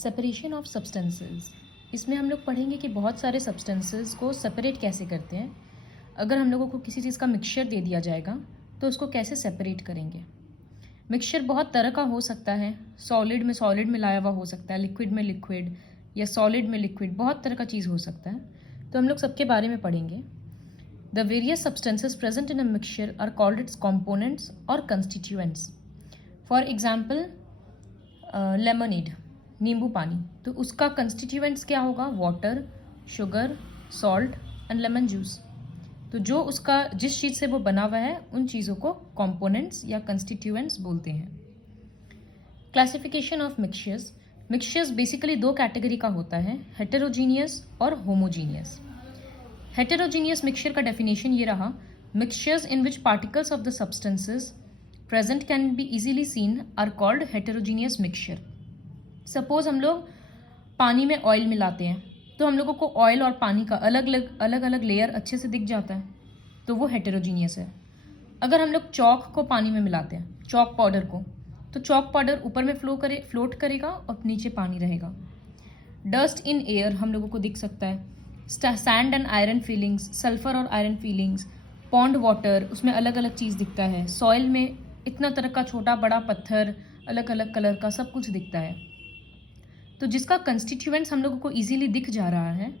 Separation of substances. इसमें हम लोग पढ़ेंगे कि बहुत सारे सब्सटेंसेस को सेपरेट कैसे करते हैं। अगर हम लोगों को किसी चीज़ का मिक्सचर दे दिया जाएगा तो उसको कैसे सेपरेट करेंगे। मिक्सचर बहुत तरह का हो सकता है, सॉलिड में लाया हुआ हो सकता है, लिक्विड में लिक्विड, या सॉलिड में लिक्विड, बहुत तरह का चीज़ हो सकता है। तो हम लोग सबके बारे में पढ़ेंगे। The various substances present in a mixture are called its components और कंस्टिट्यूएंट्स। फॉर एग्जाम्पल लेमनेड, नींबू पानी, तो उसका कंस्टिट्यूएंट्स क्या होगा? Water, sugar, salt and lemon juice. तो जो उसका जिस चीज़ से वो बना हुआ है उन चीज़ों को कंपोनेंट्स या कंस्टिट्यूएंट्स बोलते हैं। Classification of mixtures. Mixtures basically दो कैटेगरी का होता है, हेटेरोजीनियस और होमोजीनियस। हेटेरोजीनियस मिक्सचर का डेफिनेशन ये रहा, mixtures in which particles of the substances present can be easily seen are called heterogeneous mixture. Suppose हम लोग पानी में ऑयल मिलाते हैं तो हम लोगों को ऑयल और पानी का अलग अलग लेयर अच्छे से दिख जाता है, तो वो हेटेरोजीनियस है। अगर हम लोग चॉक को पानी में मिलाते हैं, चॉक पाउडर को, तो चॉक पाउडर ऊपर में फ्लोट करेगा और नीचे पानी रहेगा। डस्ट इन एयर हम लोगों को दिख सकता है, sand and iron feelings, sulphur और आयरन फीलिंग्स, पॉन्ड वाटर, उसमें अलग अलग चीज़ दिखता है। सॉइल में इतना तरह का छोटा बड़ा पत्थर, अलग अलग कलर का सब कुछ दिखता है। तो जिसका कंस्टिट्यूएंट्स हम लोगों को इजीली दिख जा रहा है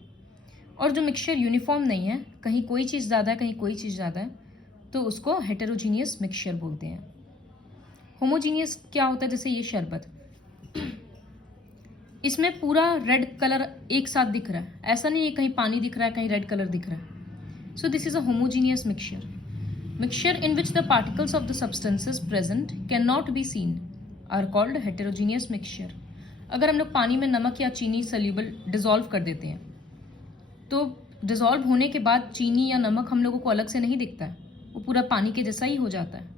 और जो मिक्सचर यूनिफॉर्म नहीं है, कहीं कोई चीज़ ज़्यादा है कहीं कोई चीज़ ज़्यादा है, तो उसको हेटेरोजीनियस मिक्सचर बोलते हैं। होमोजीनियस क्या होता है? जैसे ये शरबत, इसमें पूरा रेड कलर एक साथ दिख रहा है, ऐसा नहीं है कहीं पानी दिख रहा है कहीं रेड कलर दिख रहा है। So this is a homogeneous mixture. Mixture in which the particles of the substances present can not be seen are called heterogeneous mixture. अगर हम लोग पानी में नमक या चीनी सोल्यूबल डिजॉल्व कर देते हैं तो डिजॉल्व होने के बाद चीनी या नमक हम लोगों को अलग से नहीं दिखता है, वो पूरा पानी के जैसा ही हो जाता है,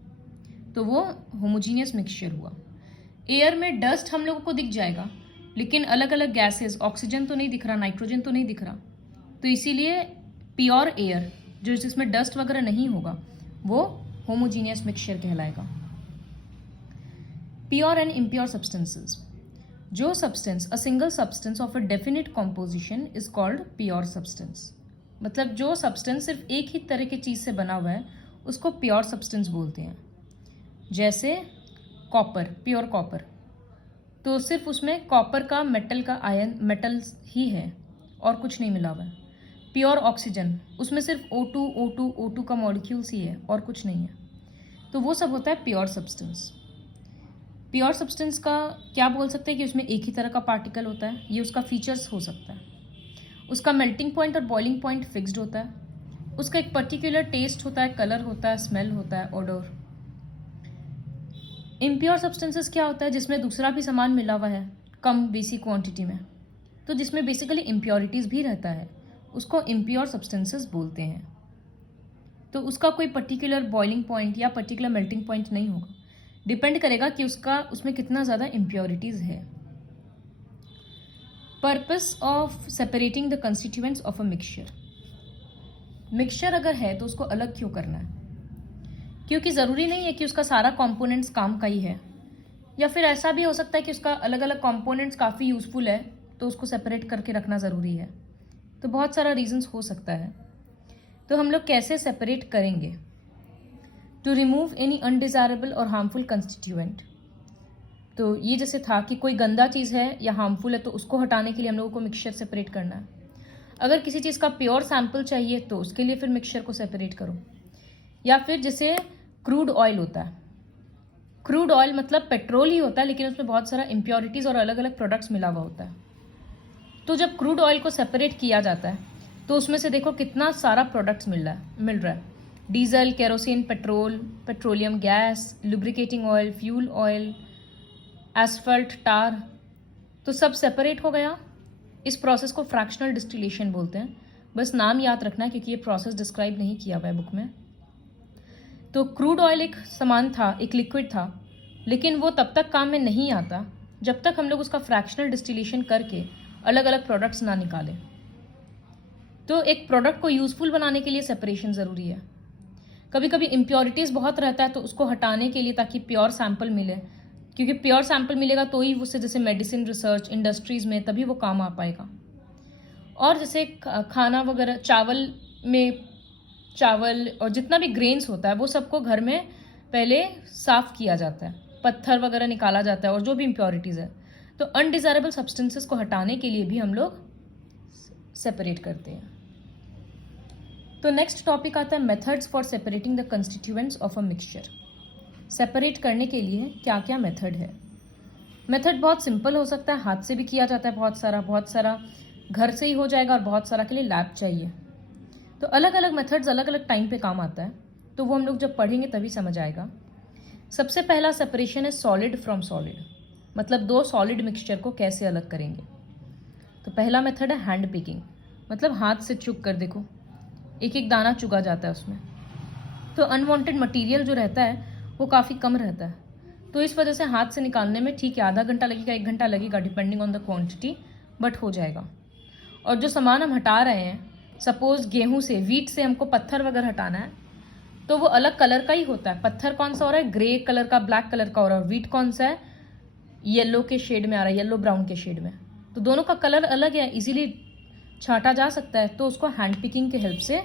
तो वो होमोजीनियस मिक्सचर हुआ। एयर में डस्ट हम लोगों को दिख जाएगा लेकिन अलग अलग गैसेस, ऑक्सीजन तो नहीं दिख रहा, नाइट्रोजन तो नहीं दिख रहा, तो इसीलिए प्योर एयर जो जिसमें डस्ट वगैरह नहीं होगा वो होमोजीनियस मिक्सचर कहलाएगा। Pure and impure substances. जो substance, a single substance of a definite composition is called pure substance. मतलब जो सब्सटेंस सिर्फ एक ही तरह की चीज़ से बना हुआ है उसको प्योर सब्सटेंस बोलते हैं। जैसे कॉपर, प्योर कॉपर, तो सिर्फ उसमें कॉपर का मेटल का आयन, मेटल्स ही है और कुछ नहीं मिला हुआ है। प्योर ऑक्सीजन, उसमें सिर्फ O2 का मॉलिक्यूल्स ही है और कुछ नहीं है, तो वो सब होता है प्योर सब्सटेंस। प्योर सब्सटेंस का क्या बोल सकते हैं कि उसमें एक ही तरह का पार्टिकल होता है, ये उसका फीचर्स हो सकता है। उसका मेल्टिंग पॉइंट और बॉइलिंग पॉइंट फिक्स्ड होता है, उसका एक पर्टिकुलर टेस्ट होता है, कलर होता है, स्मेल होता है, ओडोर। इम्प्योर सब्सटेंसेस क्या होता है? जिसमें दूसरा भी सामान मिला हुआ है कम बेसिक क्वांटिटी में, तो जिसमें बेसिकली इम्प्योरिटीज़ भी रहता है, उसको इम्प्योर सब्सटेंसेस बोलते हैं। तो उसका कोई पर्टिकुलर बॉइलिंग पॉइंट या पर्टिकुलर मेल्टिंग पॉइंट नहीं होगा, डिपेंड करेगा कि उसमें कितना ज़्यादा इम्प्योरिटीज़ है। Purpose of separating the constituents of a mixture. Mixture अगर है तो उसको अलग क्यों करना है? क्योंकि ज़रूरी नहीं है कि उसका सारा कंपोनेंट्स काम का ही है, या फिर ऐसा भी हो सकता है कि उसका अलग अलग कंपोनेंट्स काफ़ी यूज़फुल है तो उसको सेपरेट करके रखना ज़रूरी है। तो बहुत सारा रीजंस हो सकता है। तो हम लोग कैसे सेपरेट करेंगे? टू रिमूव एनी अनडिज़ायरेबल और हार्मफुल कंस्टिट्यूएंट। तो ये जैसे था कि कोई गंदा चीज़ है या हार्मफुल है तो उसको हटाने के लिए हम लोगों को मिक्सचर सेपरेट करना है। अगर किसी चीज़ का प्योर सैंपल चाहिए तो उसके लिए फिर मिक्सचर को सेपरेट करो। या फिर जैसे क्रूड ऑयल होता है, क्रूड ऑयल मतलब पेट्रोल ही होता है लेकिन उसमें बहुत सारा इम्प्योरिटीज़ और अलग अलग प्रोडक्ट्स मिला हुआ होता है। तो जब क्रूड ऑयल को सेपरेट किया जाता है तो उसमें से देखो कितना सारा प्रोडक्ट्स मिल रहा है। Diesel, kerosene, petrol, petroleum gas, lubricating oil, fuel oil, asphalt, tar, तो सब सेपरेट हो गया। इस प्रोसेस को फ्रैक्शनल डिस्टिलेशन बोलते हैं। बस नाम याद रखना है क्योंकि ये प्रोसेस डिस्क्राइब नहीं किया हुआ है बुक में। तो क्रूड ऑयल एक सामान था, एक लिक्विड था, लेकिन वो तब तक काम में नहीं आता जब तक हम लोग उसका फ्रैक्शनल डिस्टिलेशन करके अलग अलग प्रोडक्ट्स ना निकालें। तो एक प्रोडक्ट को यूज़फुल बनाने के लिए सेपरेशन ज़रूरी है। कभी कभी इम्प्योरिटीज़ बहुत रहता है तो उसको हटाने के लिए, ताकि प्योर सैंपल मिले, क्योंकि प्योर सैंपल मिलेगा तो ही उससे जैसे मेडिसिन रिसर्च इंडस्ट्रीज़ में तभी वो काम आ पाएगा। और जैसे खाना वगैरह चावल और जितना भी ग्रेन्स होता है वो सबको घर में पहले साफ़ किया जाता है, पत्थर वगैरह निकाला जाता है और जो भी इम्प्योरिटीज़ है। तो अनडिज़ायरेबल सब्सटेंसेस को हटाने के लिए भी हम लोग सेपरेट करते हैं। तो नेक्स्ट टॉपिक आता है methods for separating the constituents of a mixture. Separate करने के लिए क्या क्या मेथड है। मेथड बहुत सिंपल हो सकता है, हाथ से भी किया जाता है, बहुत सारा घर से ही हो जाएगा और बहुत सारा के लिए लैब चाहिए। तो अलग अलग मेथड्स अलग अलग टाइम पे काम आता है, तो वो हम लोग जब पढ़ेंगे तभी समझ आएगा। सबसे पहला सेपरेशन है सॉलिड फ्रॉम सॉलिड, मतलब दो सॉलिड मिक्सचर को कैसे अलग करेंगे। तो पहला मेथड है हैंड पिकिंग, मतलब हाथ से चुग कर देखो, एक एक दाना चुगा जाता है उसमें। तो अनवांटेड मटेरियल जो रहता है वो काफ़ी कम रहता है, तो इस वजह से हाथ से निकालने में ठीक है आधा घंटा लगेगा, 1 घंटा लगेगा, depending on the quantity, but हो जाएगा। और जो सामान हम हटा रहे हैं, सपोज गेहूं से, वीट से हमको पत्थर वगैरह हटाना है, तो वो अलग कलर का ही होता है। पत्थर कौन सा हो रहा है, ग्रे कलर का, ब्लैक कलर का हो रहा है। वीट कौन सा है, येलो के शेड में आ रहा है, येलो ब्राउन के शेड में। तो दोनों का कलर अलग है, इजीली छांटा जा सकता है, तो उसको हैंड पिकिंग के हेल्प से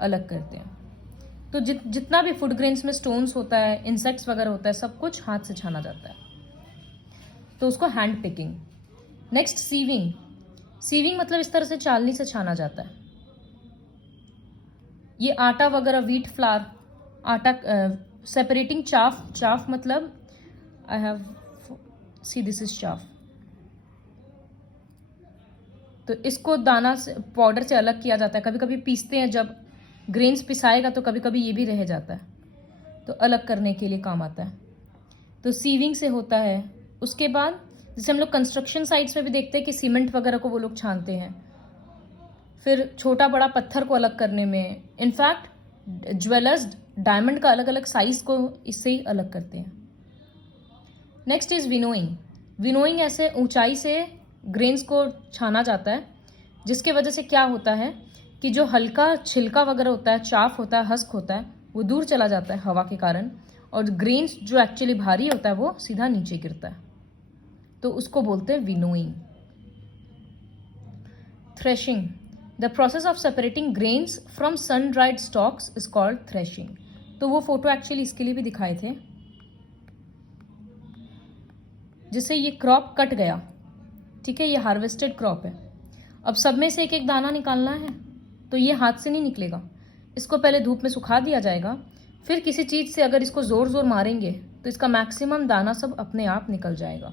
अलग करते हैं। तो जितना भी फूड ग्रेन्स में स्टोन्स होता है, इंसेक्ट्स वगैरह होता है, सब कुछ हाथ से छाना जाता है, तो उसको hand picking. Next sieving. Sieving मतलब इस तरह से चालनी से छाना जाता है। ये आटा वगैरह, वीट फ्लावर, आटा सेपरेटिंग चाफ मतलब I have see this is chaff. तो इसको दाना से, पाउडर से अलग किया जाता है। कभी कभी पीसते हैं, जब ग्रेन्स पिसाएगा तो कभी कभी ये भी रह जाता है, तो अलग करने के लिए काम आता है। तो सीविंग से होता है। उसके बाद जैसे हम लोग कंस्ट्रक्शन साइट्स में भी देखते हैं कि सीमेंट वगैरह को वो लोग छानते हैं, फिर छोटा बड़ा पत्थर को अलग करने में। इनफैक्ट ज्वेलर्स डायमंड का अलग अलग साइज को इससे ही अलग करते हैं। Next is winnowing. विनोइंग ऐसे ऊंचाई से ग्रेन्स को छाना जाता है, जिसके वजह से क्या होता है कि जो हल्का छिलका वगैरह होता है, चाफ होता है, हस्क होता है, वो दूर चला जाता है हवा के कारण, और ग्रेन्स जो एक्चुअली भारी होता है वो सीधा नीचे गिरता है, तो उसको बोलते हैं winnowing. Threshing. The process of separating grains from sun dried stalks is called threshing. तो वो फोटो एक्चुअली इसके लिए भी दिखाए थे, जिससे ये क्रॉप कट गया, ठीक है, ये हार्वेस्टेड क्रॉप है। अब सब में से एक एक दाना निकालना है, तो ये हाथ से नहीं निकलेगा, इसको पहले धूप में सुखा दिया जाएगा, फिर किसी चीज़ से अगर इसको ज़ोर ज़ोर मारेंगे तो इसका मैक्सिमम दाना सब अपने आप निकल जाएगा।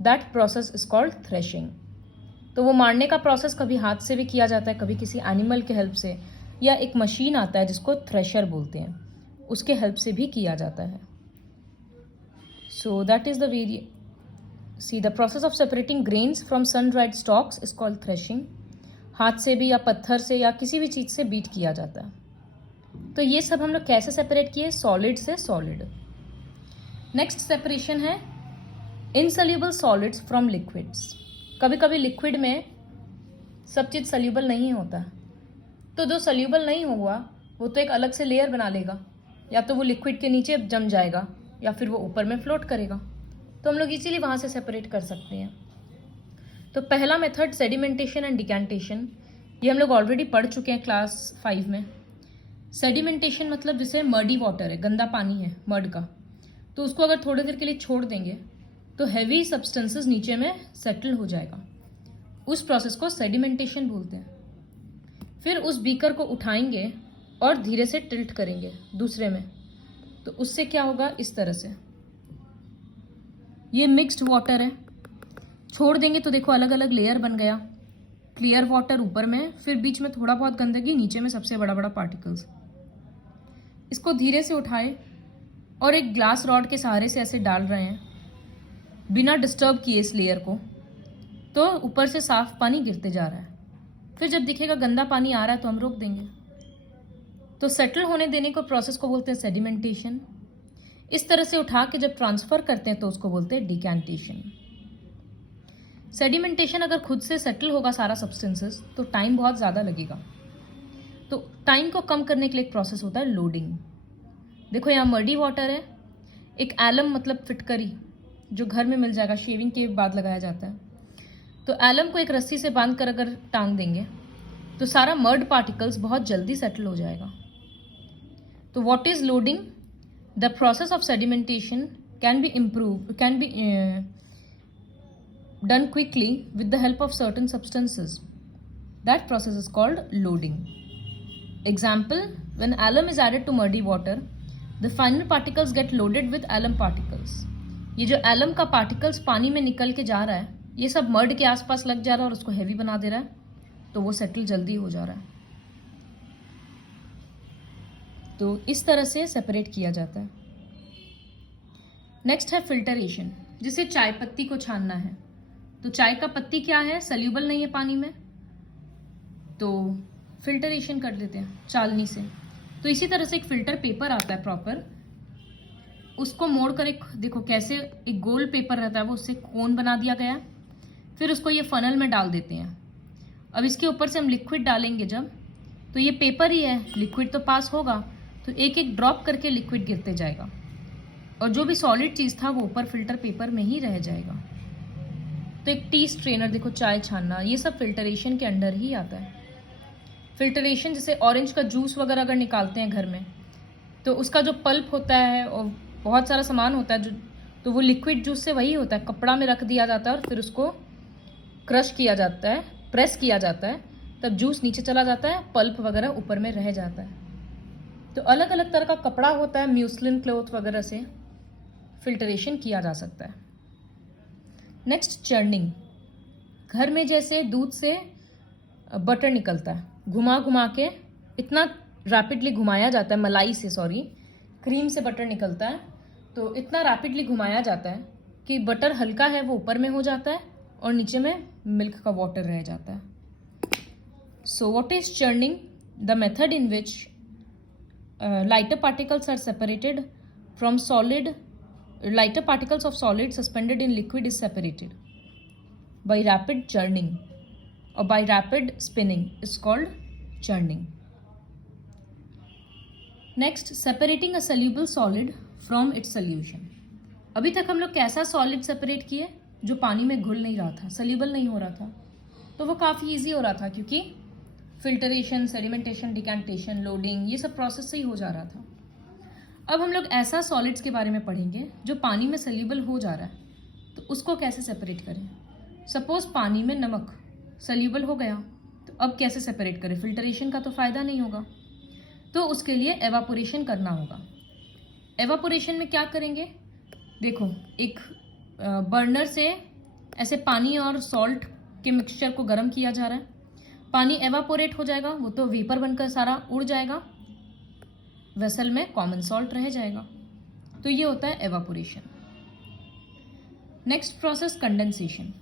That process is called threshing. तो वो मारने का प्रोसेस कभी हाथ से भी किया जाता है, कभी किसी एनिमल के हेल्प से, या एक मशीन आता है जिसको थ्रेशर बोलते हैं, उसके हेल्प से भी किया जाता है। So that is the see the process of separating grains from sun dried stalks is called threshing. हाथ से भी या पत्थर से या किसी भी चीज़ से बीट किया जाता है। तो ये सब हम लोग कैसे सेपरेट किए, सॉलिड से सॉलिड। नेक्स्ट सेपरेशन है इनसल्यूबल सॉलिड्स फ्रॉम लिक्विड्स। कभी कभी लिक्विड में सब चीज़ सल्यूबल नहीं होता, तो जो सल्यूबल नहीं हुआ वो तो एक अलग से लेयर बना लेगा, या तो वो लिक्विड के नीचे जम जाएगा या फिर वो ऊपर में फ्लोट करेगा, तो हम लोग इसीलिए वहाँ से सेपरेट कर सकते हैं। तो पहला मेथड सेडिमेंटेशन एंड डिकैंटेशन, ये हम लोग ऑलरेडी पढ़ चुके हैं क्लास 5 में। सेडिमेंटेशन मतलब जैसे मर्डी वाटर है, गंदा पानी है मर्ड का, तो उसको अगर थोड़ी देर के लिए छोड़ देंगे तो हैवी सब्सटेंसेस नीचे में सेटल हो जाएगा, उस प्रोसेस को सेडिमेंटेशन बोलते हैं। फिर उस बीकर को उठाएंगे और धीरे से टिल्ट करेंगे दूसरे में, तो उससे क्या होगा, इस तरह से ये मिक्स्ड वाटर है, छोड़ देंगे तो देखो अलग अलग लेयर बन गया, क्लियर वाटर ऊपर में, फिर बीच में थोड़ा बहुत गंदगी, नीचे में सबसे बड़ा बड़ा पार्टिकल्स। इसको धीरे से उठाए और एक ग्लास रॉड के सहारे से ऐसे डाल रहे हैं बिना डिस्टर्ब किए इस लेयर को, तो ऊपर से साफ पानी गिरते जा रहा है। फिर जब दिखेगा गंदा पानी आ रहा है तो हम रोक देंगे। तो सेटल होने देने को प्रोसेस को बोलते हैं सेडिमेंटेशन। इस तरह से उठा के जब ट्रांसफर करते हैं तो उसको बोलते हैं डिकैंटेशन। सेडिमेंटेशन अगर खुद से सेटल होगा सारा सब्सटेंसेस तो टाइम बहुत ज़्यादा लगेगा, तो टाइम को कम करने के लिए एक प्रोसेस होता है लोडिंग। देखो यहाँ मर्डी वाटर है, एक एलम मतलब फिटकरी, जो घर में मिल जाएगा, शेविंग के बाद लगाया जाता है। तो एलम को एक रस्सी से बांध कर अगर टांग देंगे तो सारा मर्ड पार्टिकल्स बहुत जल्दी सेटल हो जाएगा। तो what is loading? The process of sedimentation can be done quickly with the help of certain substances. That process is called loading. Example, when alum is added to muddy water, the final particles get loaded with alum particles. ये जो alum का particles पानी में निकल के जा रहा है, ये सब mud के आसपास लग जा रहा है और उसको heavy बना दे रहा है, तो वो settle जल्दी हो जा रहा है। तो इस तरह से separate किया जाता है। नेक्स्ट है फिल्टरेशन, जिसे चाय पत्ती को छानना है। तो चाय का पत्ती क्या है? सल्यूबल नहीं है पानी में, तो फिल्टरेशन कर देते हैं चालनी से। तो इसी तरह से एक फिल्टर पेपर आता है प्रॉपर, उसको मोड़ कर एक, देखो कैसे एक गोल पेपर रहता है, वो उससे कोन बना दिया गया है। फिर उसको ये फनल में डाल देते हैं। अब इसके ऊपर से हम लिक्विड डालेंगे जब, तो ये पेपर ही है, लिक्विड तो पास होगा, तो एक एक ड्रॉप करके लिक्विड गिरते जाएगा और जो भी सॉलिड चीज़ था वो ऊपर फिल्टर पेपर में ही रह जाएगा। तो एक टी स्ट्रेनर, देखो चाय छानना, ये सब फिल्टरेशन के अंडर ही आता है। फिल्टरेशन जैसे ऑरेंज का जूस वगैरह अगर निकालते हैं घर में, तो उसका जो पल्प होता है और बहुत सारा सामान होता है जो, तो वो लिक्विड जूस से वही होता है, कपड़ा में रख दिया जाता है और फिर उसको क्रश किया जाता है, प्रेस किया जाता है, तब जूस नीचे चला जाता है, पल्प वगैरह ऊपर में रह जाता है। तो अलग अलग तरह का कपड़ा होता है, म्यूसलिन क्लॉथ वगैरह से फिल्टरेशन किया जा सकता है। नेक्स्ट चर्निंग, घर में जैसे दूध से बटर निकलता है, घुमा घुमा के इतना रैपिडली घुमाया जाता है, मलाई से सॉरी क्रीम से बटर निकलता है, तो इतना रैपिडली घुमाया जाता है कि बटर हल्का है वो ऊपर में हो जाता है और नीचे में मिल्क का वाटर रह जाता है। So what is churning? The method in which lighter particles are separated from solid. Lighter particles of solid suspended in liquid is separated by rapid churning or by rapid spinning is called churning. Next, separating a soluble solid from its solution. अभी तक हम लोग कैसा solid separate किए? जो पानी में घुल नहीं रहा था, सल्यूबल नहीं हो रहा था, तो वो काफ़ी इजी हो रहा था क्योंकि फिल्टरेशन, सेडिमेंटेशन, डिकैंटेशन, लोडिंग, ये सब प्रोसेस से ही हो जा रहा था। अब हम लोग ऐसा सॉलिड्स के बारे में पढ़ेंगे जो पानी में सल्यूबल हो जा रहा है, तो उसको कैसे सेपरेट करें। सपोज पानी में नमक सल्यूबल हो गया, तो अब कैसे सेपरेट करें? फिल्टरेशन का तो फ़ायदा नहीं होगा, तो उसके लिए एवापोरेशन करना होगा। एवापोरेशन में क्या करेंगे? देखो, एक बर्नर से ऐसे पानी और सॉल्ट के मिक्सचर को गर्म किया जा रहा है, पानी एवापोरेट हो जाएगा, वो तो वेपर बनकर सारा उड़ जाएगा, वेसल में कॉमन सॉल्ट रह जाएगा। तो ये होता है एवापोरेशन। Next process condensation.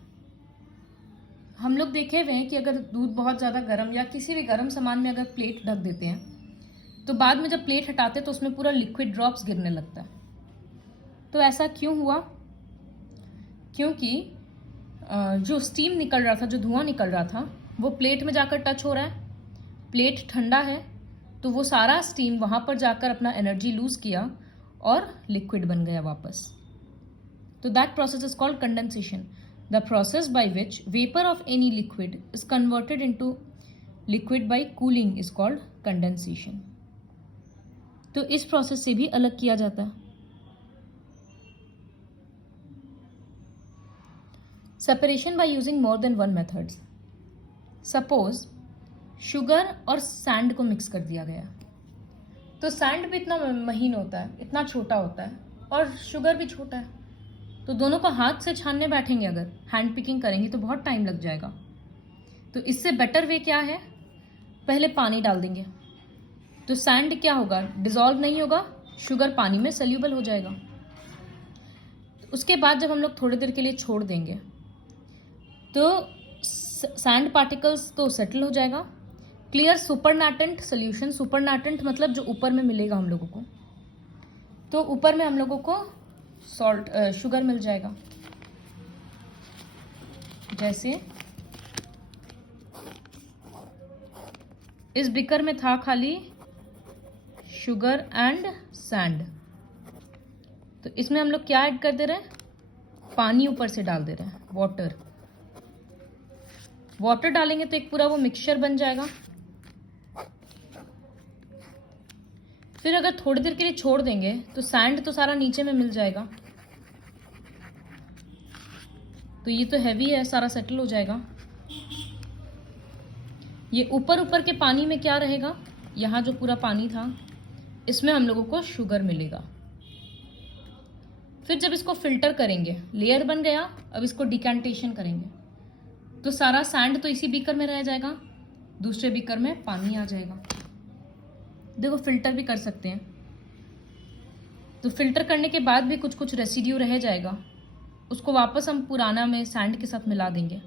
हम लोग देखे हुए हैं कि अगर दूध बहुत ज़्यादा गर्म या किसी भी गर्म सामान में अगर प्लेट ढक देते हैं, तो बाद में जब प्लेट हटाते हैं तो उसमें पूरा लिक्विड ड्रॉप्स गिरने लगता है। तो ऐसा क्यों हुआ? क्योंकि जो स्टीम निकल रहा था, जो धुआं निकल रहा था, वो प्लेट में जाकर टच हो रहा है, प्लेट ठंडा है, तो वो सारा स्टीम वहाँ पर जाकर अपना एनर्जी लूज़ किया और लिक्विड बन गया वापस। तो that process is called condensation, the process by which vapour of any liquid is converted into liquid bye cooling is called condensation. तो इस प्रोसेस से भी अलग किया जाता है। Separation by using more than one methods. Suppose sugar और sand को मिक्स कर दिया गया, तो सैंड भी इतना महीन होता है, इतना छोटा होता है, और शुगर भी छोटा है, तो दोनों को हाथ से छानने बैठेंगे, अगर हैंड पिकिंग करेंगे तो बहुत टाइम लग जाएगा। तो इससे बेटर वे क्या है? पहले पानी डाल देंगे, तो सैंड क्या होगा? डिजॉल्व नहीं होगा, शुगर पानी में सल्यूबल हो जाएगा। उसके बाद जब हम लोग थोड़ी देर के लिए छोड़ देंगे तो सैंड पार्टिकल्स तो सेटल हो जाएगा, क्लियर सुपरनैटेंट सोल्यूशन। सुपरनैटेंट मतलब जो ऊपर में मिलेगा हम लोगों को, तो ऊपर में हम लोगों को सॉल्ट शुगर मिल जाएगा। जैसे इस बिकर में था खाली शुगर एंड सैंड, तो इसमें हम लोग क्या ऐड कर दे रहे हैं? पानी ऊपर से डाल दे रहे हैं, वाटर। वाटर डालेंगे तो एक पूरा वो मिक्सचर बन जाएगा। फिर अगर थोड़ी देर के लिए छोड़ देंगे तो सैंड तो सारा नीचे में मिल जाएगा। तो ये तो हैवी है, सारा सेटल हो जाएगा। ये ऊपर ऊपर के पानी में क्या रहेगा, यहाँ जो पूरा पानी था इसमें हम लोगों को शुगर मिलेगा। फिर जब इसको फिल्टर करेंगे, लेयर बन गया, अब इसको डिकैंटेशन करेंगे तो सारा सैंड तो इसी बीकर में रह जाएगा, दूसरे बीकर में पानी आ जाएगा। देखो फिल्टर भी कर सकते हैं, तो फिल्टर करने के बाद भी कुछ कुछ रेसिड्यू रह जाएगा, उसको वापस हम पुराना में सैंड के साथ मिला देंगे।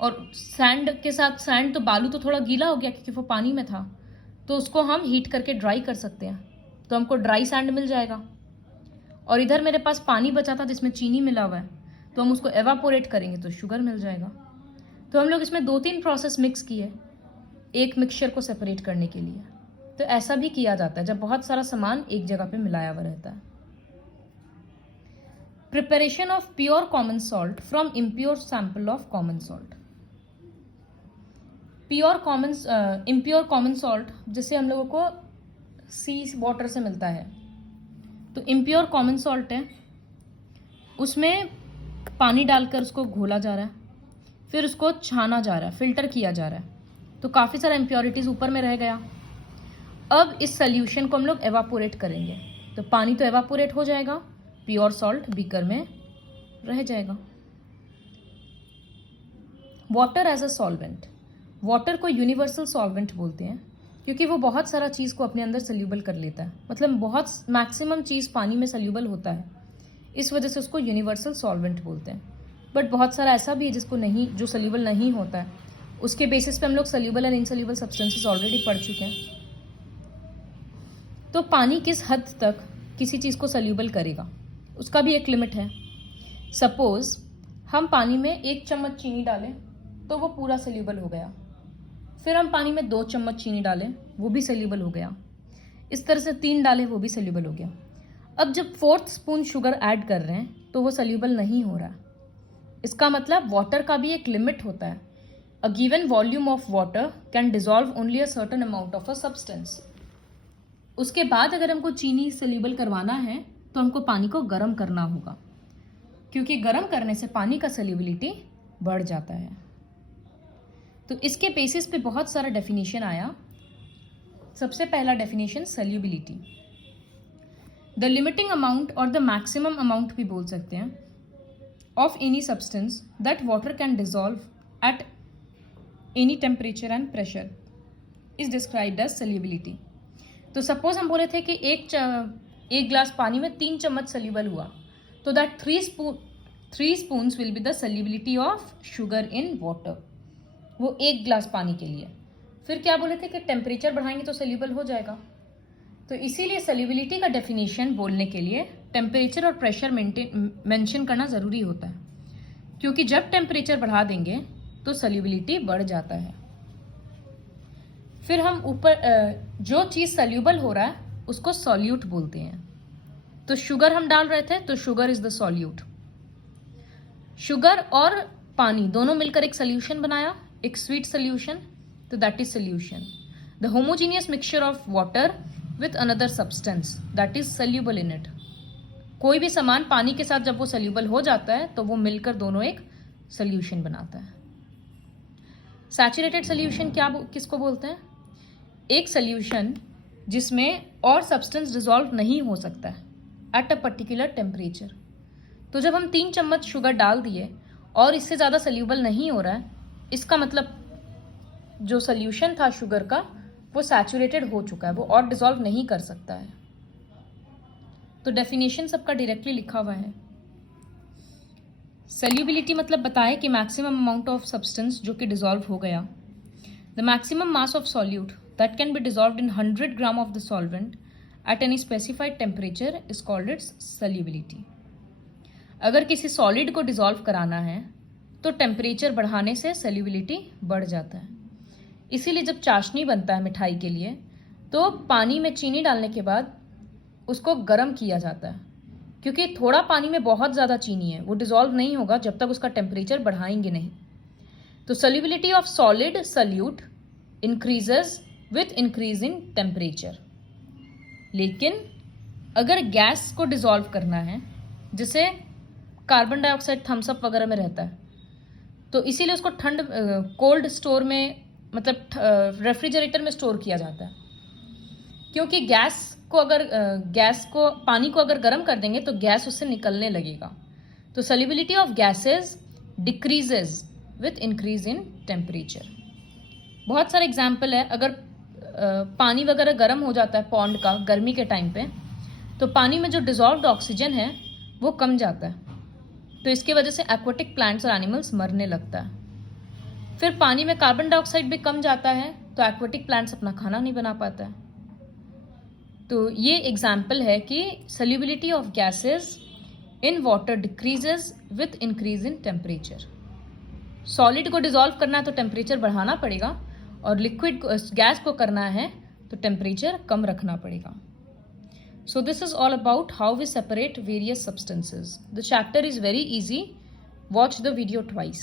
और सैंड के साथ सैंड तो बालू तो थोड़ा गीला हो गया क्योंकि वो पानी में था, तो उसको हम हीट करके ड्राई कर सकते हैं, तो हमको ड्राई सैंड मिल जाएगा। और इधर मेरे पास पानी बचा था जिसमें चीनी मिला हुआ है, तो हम उसको एवापोरेट करेंगे तो शुगर मिल जाएगा। तो हम लोग इसमें 2-3 प्रोसेस मिक्स किए एक मिक्सचर को सेपरेट करने के लिए। तो ऐसा भी किया जाता है जब बहुत सारा सामान एक जगह पे मिलाया हुआ रहता है। Preparation of pure common salt from impure sample of common salt. Impure common salt जैसे हम लोगों को सी वाटर से मिलता है, तो इम्प्योर कॉमन सॉल्ट है, उसमें पानी डालकर उसको घोला जा रहा है, फिर उसको छाना जा रहा है, फिल्टर किया जा रहा है, तो काफ़ी सारा इम्प्योरिटीज़ ऊपर में रह गया। अब इस सोल्यूशन को हम लोग एवापोरेट करेंगे, तो पानी तो एवापोरेट हो जाएगा, प्योर सॉल्ट बीकर में रह जाएगा। Water as a solvent. Water को यूनिवर्सल सॉल्वेंट बोलते हैं क्योंकि वो बहुत सारा चीज़ को अपने अंदर सल्यूबल कर लेता है, मतलब बहुत मैक्सिमम चीज़ पानी में सल्यूबल होता है, इस वजह से उसको यूनिवर्सल सॉल्वेंट बोलते हैं। बट बहुत सारा ऐसा भी है जिसको नहीं, जो सल्यूबल नहीं होता है, उसके बेसिस पे हम लोग सल्यूबल एंड इनसल्यूबल सब्सटेंसेस ऑलरेडी पढ़ चुके हैं। तो पानी किस हद तक किसी चीज़ को सल्यूबल करेगा उसका भी एक लिमिट है। सपोज हम पानी में 1 चम्मच चीनी डालें तो वो पूरा सल्यूबल हो गया, फिर हम पानी में 2 चम्मच चीनी डालें वो भी सल्यूबल हो गया, इस तरह से 3 डालें वो भी सल्यूबल हो गया। अब जब 4th स्पून शुगर ऐड कर रहे हैं तो वो सल्यूबल नहीं हो रहा। इसका मतलब वाटर का भी एक लिमिट होता है। A given volume of water can dissolve only a certain amount of a substance. उसके बाद अगर हमको चीनी सल्यूबल करवाना है तो हमको पानी को गर्म करना होगा, क्योंकि गर्म करने से पानी का सल्यूबिलिटी बढ़ जाता है। तो इसके बेसिस पे बहुत सारा डेफिनेशन आया। सबसे पहला definition solubility, the limiting amount और द मैक्सिमम अमाउंट भी बोल सकते हैं of any substance that water can dissolve at any temperature and pressure is described as solubility. तो सपोज हम बोले थे कि एक ग्लास पानी में 3 चम्मच सल्यूबल हुआ, तो that 3 spoons will be the solubility of sugar in water, वो 1 ग्लास पानी के लिए। फिर क्या बोले थे कि टेम्परेचर बढ़ाएंगे तो सल्यूबल हो जाएगा। तो इसीलिए सल्यूबिलिटी का डेफिनेशन बोलने के लिए टेम्परेचर और प्रेशर मेंशन करना ज़रूरी होता है, क्योंकि जब टेम्परेचर बढ़ा देंगे तो सल्यूबिलिटी बढ़ जाता है। फिर हम ऊपर जो चीज़ सल्यूबल हो रहा है उसको सॉल्यूट बोलते हैं। तो शुगर हम डाल रहे थे तो sugar is the solute. Sugar और पानी दोनों मिलकर एक सोल्यूशन बनाया, एक स्वीट सोल्यूशन, तो that is solution. The homogeneous mixture of water with another substance that is soluble in it. कोई भी सामान पानी के साथ जब वो सल्यूबल हो जाता है तो वो मिलकर दोनों एक सोल्यूशन बनाता है। सैचुरेटेड सोल्यूशन किसको बोलते हैं? एक सोल्यूशन जिसमें और सब्सटेंस डिसॉल्व नहीं हो सकता है एट अ पर्टिकुलर टेम्परेचर। तो जब हम 3 चम्मच शुगर डाल दिए और इससे ज़्यादा सल्यूबल नहीं हो रहा है, इसका मतलब जो सोल्यूशन था शुगर का वो सैचुरेटेड हो चुका है, वो और डिसॉल्व नहीं कर सकता है। तो डेफिनेशन सबका डायरेक्टली लिखा हुआ है। सल्यूबिलिटी मतलब बताए कि मैक्सिमम अमाउंट ऑफ सब्सटेंस जो कि डिसॉल्व हो गया। The maximum mass of solute that can be dissolved in 100 gram of the solvent at any specified temperature is called its solubility। अगर किसी सॉलिड को डिसॉल्व कराना है तो टेम्परेचर बढ़ाने से सल्यूबिलिटी बढ़ जाता है। इसीलिए जब चाशनी बनता है मिठाई के लिए तो पानी में चीनी डालने के बाद उसको गर्म किया जाता है, क्योंकि थोड़ा पानी में बहुत ज़्यादा चीनी है, वो डिजॉल्व नहीं होगा जब तक उसका टेम्परेचर बढ़ाएंगे नहीं। तो solubility of solid solute increases with increase in temperature. लेकिन अगर गैस को डिजॉल्व करना है, जैसे कार्बन डाइऑक्साइड थम्सअप वगैरह में रहता है, तो इसीलिए उसको ठंड कोल्ड स्टोर में, मतलब रेफ्रिजरेटर में स्टोर किया जाता है, क्योंकि पानी को अगर गर्म कर देंगे तो गैस उससे निकलने लगेगा। तो solubility of gases decreases with increase in temperature. बहुत सारे एग्जाम्पल है। अगर पानी वगैरह गर्म हो जाता है पॉन्ड का गर्मी के टाइम पे, तो पानी में जो डिजॉल्व्ड ऑक्सीजन है वो कम जाता है, तो इसकी वजह से एक्वाटिक प्लांट्स और एनिमल्स मरने लगता है। फिर पानी में कार्बन डाइऑक्साइड भी कम जाता है, तो एक्वाटिक प्लांट्स अपना खाना नहीं बना पाता है। तो ये एग्जाम्पल है कि solubility of gases in water decreases with increase in temperature. Solid को डिजॉल्व करना है तो टेम्परेचर बढ़ाना पड़ेगा, और लिक्विड गैस को करना है तो टेम्परेचर कम रखना पड़ेगा। So this is all about how we separate various substances. The chapter is very easy. Watch the video twice.